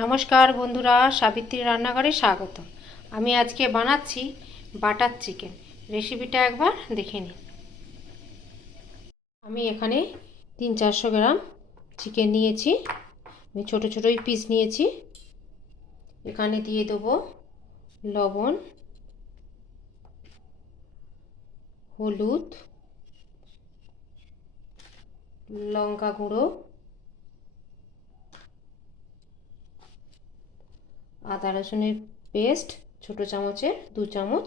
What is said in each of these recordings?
নমস্কার বন্ধুরা, সাবিত্রী রান্নাঘরে স্বাগত। আমি আজকে বানাচ্ছি বাটার চিকেন। রেসিপিটা একবার দেখে নিন। আমি এখানে 300-400 গ্রাম চিকেন নিয়েছি। আমি ছোটো ছোটোই পিস নিয়েছি। এখানে দিয়ে দেবো লবণ, হলুদ, লঙ্কা গুঁড়ো, আদা রসুনের পেস্ট ছোটো চামচের 2 চামচ,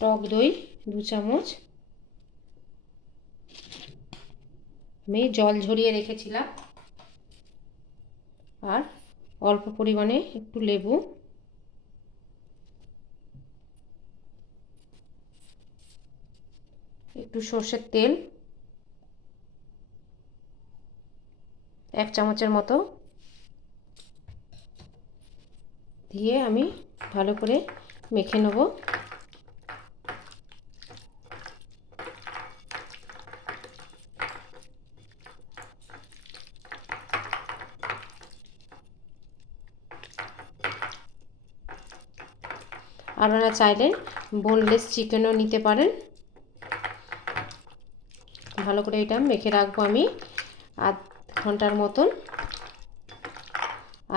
টক দই 2 চামচ। আমি জল ঝরিয়ে রেখেছিলাম। আর অল্প পরিমাণে একটু লেবু, একটু সর্ষের তেল 1 চামচের মতো দিয়ে আমি ভালো করে মেখে নেব। আপনারা চাইলে বোনলেস চিকেনও নিতে পারেন। ভালো করে এটা মেখে রাখবো আমি আধ ঘন্টার মতন।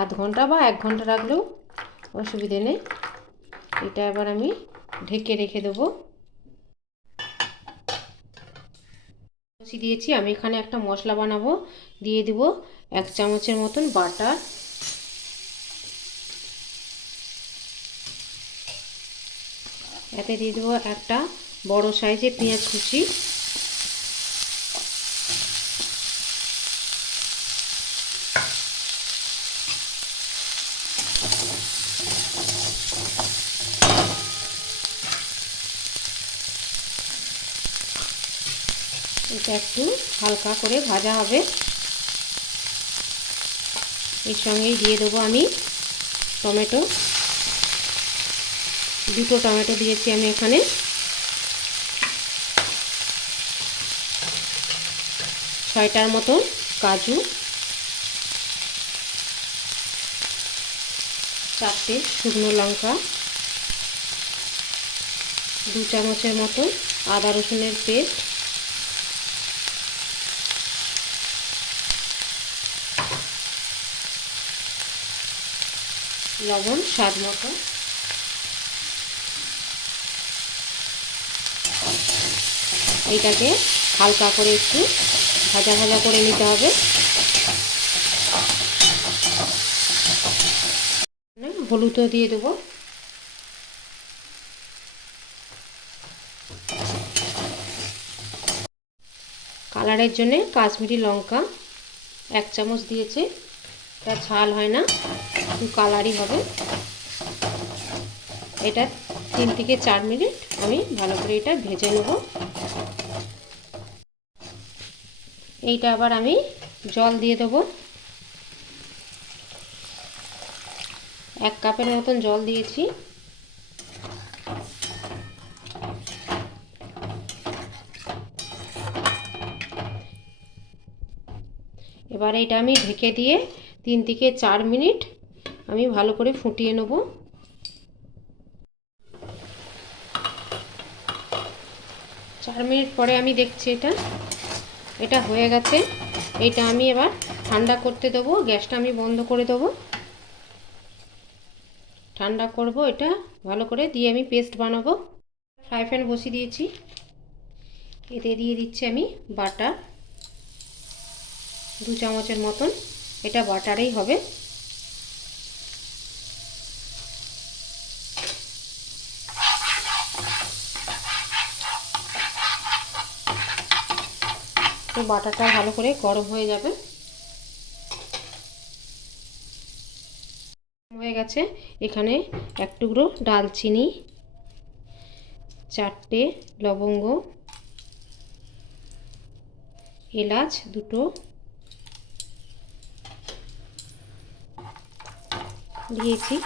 আধ ঘন্টা বা 1 ঘন্টা রাখলেও অসুবিধে নেই। এটা এবার আমি ঢেকে রেখে দেবো। দিয়েছি আমি এখানে একটা মশলা বানাবো। দিয়ে দিব 1 চামচের মতন বাটার, এতে দিয়ে দেবো একটা বড় সাইজের পেঁয়াজ কুচি, এটা একটু হালকা করে ভাজা হবে। এর সঙ্গেই দিয়ে দেবো আমি টমেটো, 2টো টমেটো দিয়েছি আমি এখানে। 6টার মতো কাজু, 4টে শুকনো লঙ্কা, 2 চামচের মতো আদা রসুনের পেস্ট, লবণ স্বাদ মতো। এইটাকে হালকা করে একটু ভাজা ভাজা করে নিতে হবে। হলুদও দিয়ে দেবো। কালারের জন্য কাশ্মীরি লঙ্কা 1 চামচ দিয়েছে। এটা ঝাল হয় না, একটু কালারই হবে। এটা 3 থেকে 4 মিনিট আমি ভালো করে এটা ভেজে নেব। এইটা আবার আমি জল দিয়ে দেবো। 1 কাপের মতন জল দিয়েছি। এবারে এটা আমি ঢেকে দিয়ে 3 থেকে 4 মিনিট আমি ভালো করে ফুটিয়ে নেব। 4 মিনিট পরে আমি দেখছি এটা হয়ে গেছে। এটা আমি এবার ঠান্ডা করতে দেবো। গ্যাসটা আমি বন্ধ করে দেবো, ঠান্ডা করব। এটা ভালো করে দিয়ে আমি পেস্ট বানাবো। ফ্রাই প্যান বসিয়ে দিয়েছি, এতে দিয়ে দিচ্ছি আমি বাটার 2 চামচের মতন। এটা বাটারেই হবে। তো বাটারটা ভালো করে গরম হয়ে যাবে। হয়ে গেছে। এখানে 1 টুকরো ডালচিনি, 4টে লবঙ্গ, এলাচ 2টো দিয়েছি।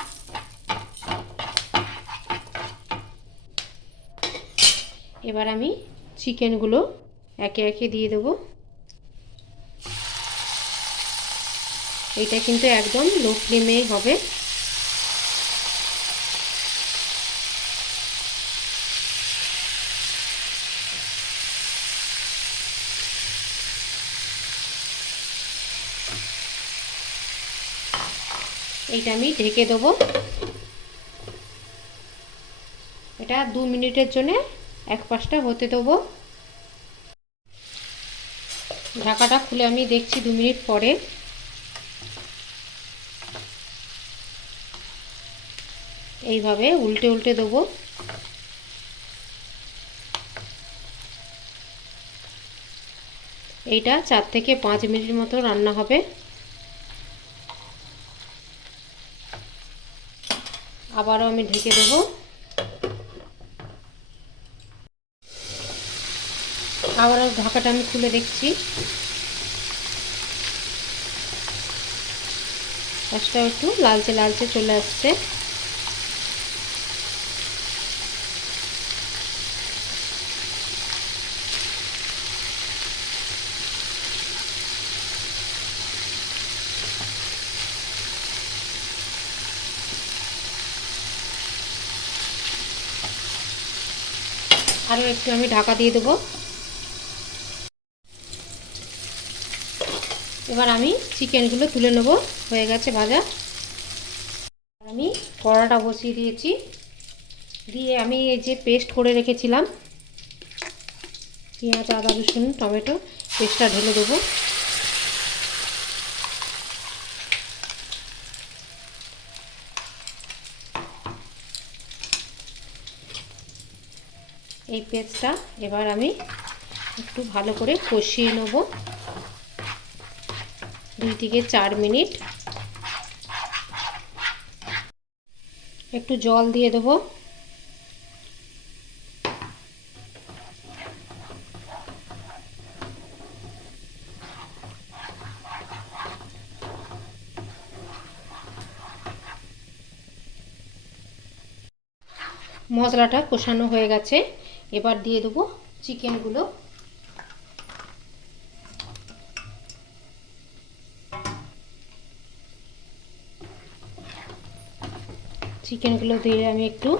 এবার আমি চিকেনগুলো একে একে দিয়ে দেবো। এটা কিন্তু একদম লো ফ্লেমেই হবে। এইটা আমি ঢেকে দেবো। এটা 2 মিনিটের জন্য এক পাশটা হতে দেবো। ঢাকাটা খুলে আমি দেখছি 2 মিনিট পরে। এইভাবে উল্টে উল্টে দেবো। এইটা 4 থেকে 5 মিনিট মতো রান্না হবে। আবারও আমি ঢেকে দেবো। আবারও ঢাকাটা আমি খুলে দেখছি। পাশটা একটু লালচে লালচে চলে আসছে। আরও একটু আমি ঢাকা দিয়ে দেবো। এবার আমি চিকেনগুলো তুলে নেব। হয়ে গেছে ভাজা। আমি কড়াটা বসিয়ে দিয়েছি। দিয়ে আমি এই যে পেস্ট করে রেখেছিলাম পেঁয়াজ, আদা, রসুন, টমেটো, পেস্টটা ঢেলে দেবো। এই পেস্টটা এবার আমি একটু ভালো করে কষিয়ে নেব 2 থেকে 4 মিনিট। একটু জল দিয়ে দেবো। মশলাটা কষানো হয়ে গেছে। এবার দিয়ে দেবো চিকেনগুলো। চিকেনগুলো দিয়ে আমি একটু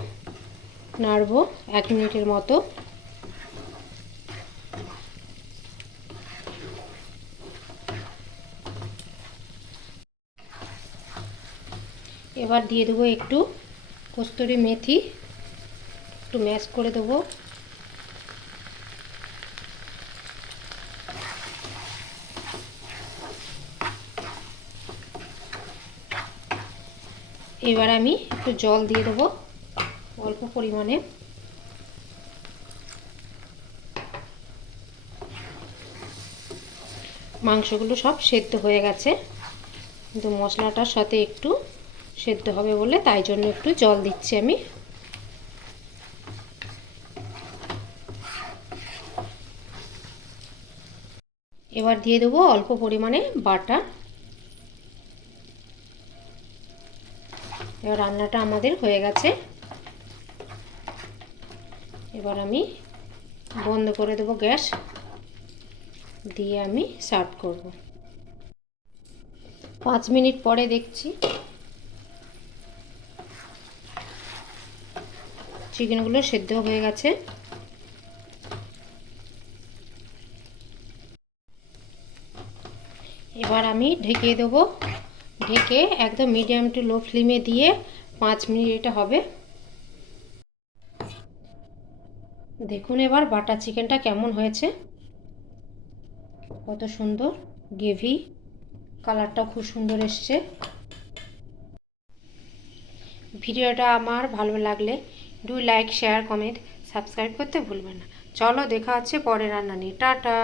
নাড়বো 1 মিনিটের মতো। এবার দিয়ে দেবো একটু কস্তুরি মেথি, একটু ম্যাশ করে দেবো। এবার আমি একটু জল দিয়ে দেবো অল্প পরিমাণে। মাংসগুলো সব সেদ্ধ হয়ে গেছে, কিন্তু মশলাটার সাথে একটু সেদ্ধ হবে বলে তাই জন্য একটু জল দিচ্ছি আমি। এবার দিয়ে দেবো অল্প পরিমাণে বাটার। এবার রান্নাটা আমাদের হয়ে গেছে। এবার আমি বন্ধ করে দেবো গ্যাস, দিয়ে আমি সার্ভ করব। 5 মিনিট পরে দেখছি চিকেনগুলো সেদ্ধ হয়ে গেছে। এবার আমি ঢেকে দেবো। ঢেকে একদম মিডিয়াম টু লো ফ্লেমে দিয়ে 5 মিনিট এটা হবে। দেখুন এবার বাটার চিকেনটা কেমন হয়েছে, কত সুন্দর গ্রেভি, কালারটা খুব সুন্দর এসছে। ভিডিওটা আমার ভালো লাগলে do like, share, comment, subscribe করতে ভুলবেন না। চলো দেখা হচ্ছে পরের রান্না নিয়ে। টাটা।